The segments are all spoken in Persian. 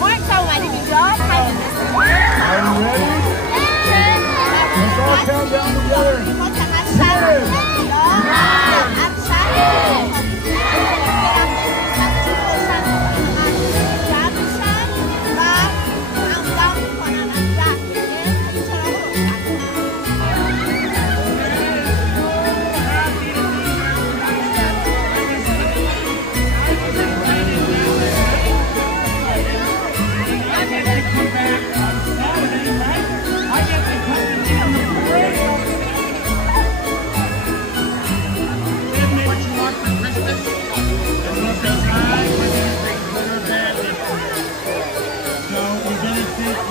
ما تا اومدیم اینجا همین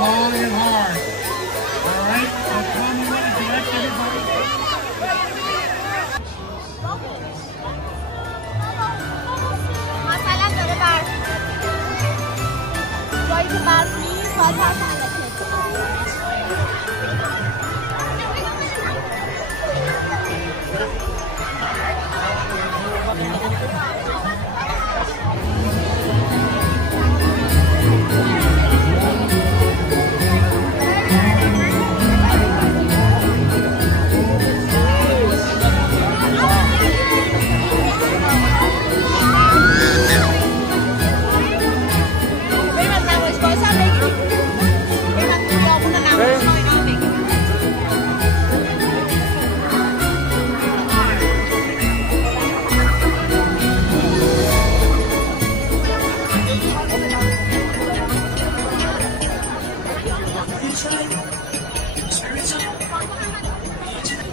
long and hard. All right? So tell me what to direct everybody. مثلا داره برف جایی که برف نیست باید برف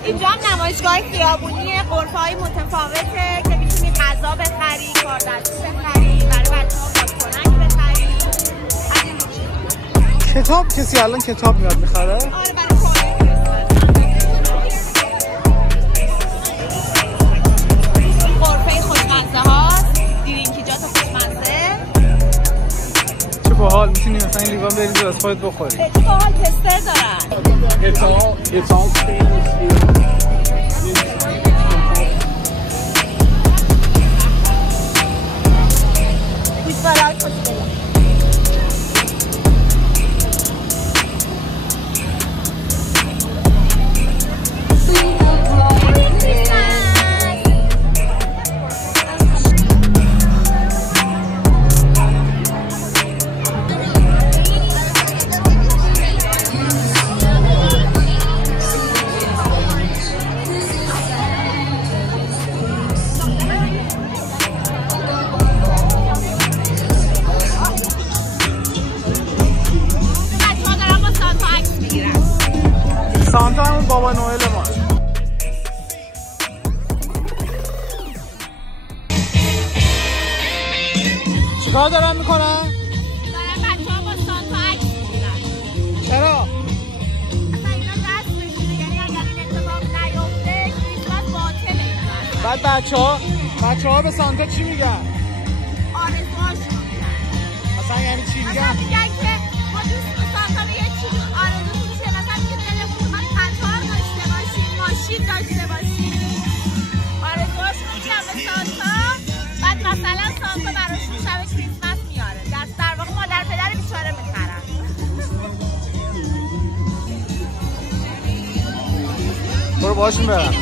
اینجا هم نمایشگاه خیابونی غرفه‌های متفاوته که میتونی غذا بخری، کاردستی بخری، برای بچه‌ها بادکنک بخری. کتاب کسی الان کتاب میاد میخره؟ آره برای غرفه خوشمزه هاست، درینکیجات خوشمزه. چه باحال، میتونی مثلا این لیوان بریزی از خودت بخوری. چه باحال، تستر دارن. It's all stainless steel. سانتا همون بابا نوئل ما. چیکار دارن میکنن؟ دارن بچه‌ها با سانتا عکس میگیرن. چرا؟ اصلا اینا دست بشونه، یعنی اگر این اتفاق نیفته کریسمس باطله. بعد بچه‌ها به سانتا چی میگن؟ آرزوهاشون میگن. مثلا یعنی چی میگن؟ مثلا میگن که ما دوست سانتا به یه چیزی آرزو میشه، مثلا میگه دلمون من قطار داشته باشیم، ماشین داشته باشیم. آرزوهاشون میگن به سانتا، بعد مثلا سانتا براشون شب کریسمس میاره. در واقع مادر پدر بیچاره میخرن. برو باشون برم.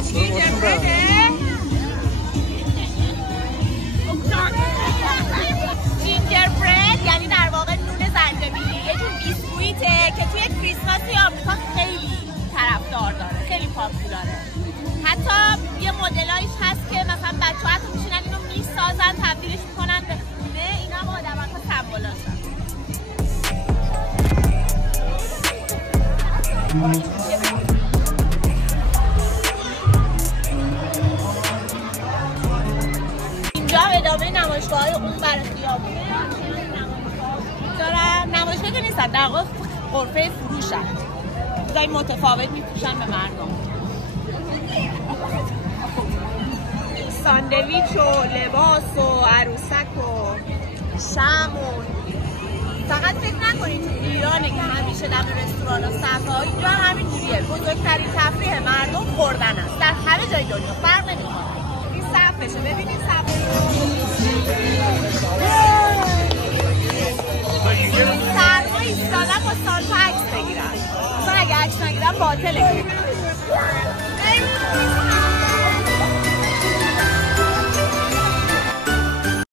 جینجر برد یعنی در واقع نون زنجبیلی، یه جور بیسکویته که توی کریسمسی آمریکا خیلی طرفدار داره، خیلی پاپولاره. حتی یه مدلایش هست که مثلا بچه‌ها حتی میشینن اینو میسازن، تبدیلش میکنن به خونه. اینا هم آدم‌ها سمبولاشن. اینجا ادامه نمایشگاه‌های اون برای خیابونه دارن. نمایشگاه که نیستن، در واقع غرفه فروشن، چیزای متفاوت می‌فروشن به مردم. ساندویچ و لباس و عروسک و شمع. فقط فکر نکنید تو ایرانه که همیشه دم رستوران و صفحه‌ها، اینجا هم همینجوریه. بزرگترین تفریح مردم خوردن است. در همه جای دنیا فرق نمی‌کنه. این صفحشه، ببینید صفحه. نگیرم. اصلا اگه عکس نگیرم باطله.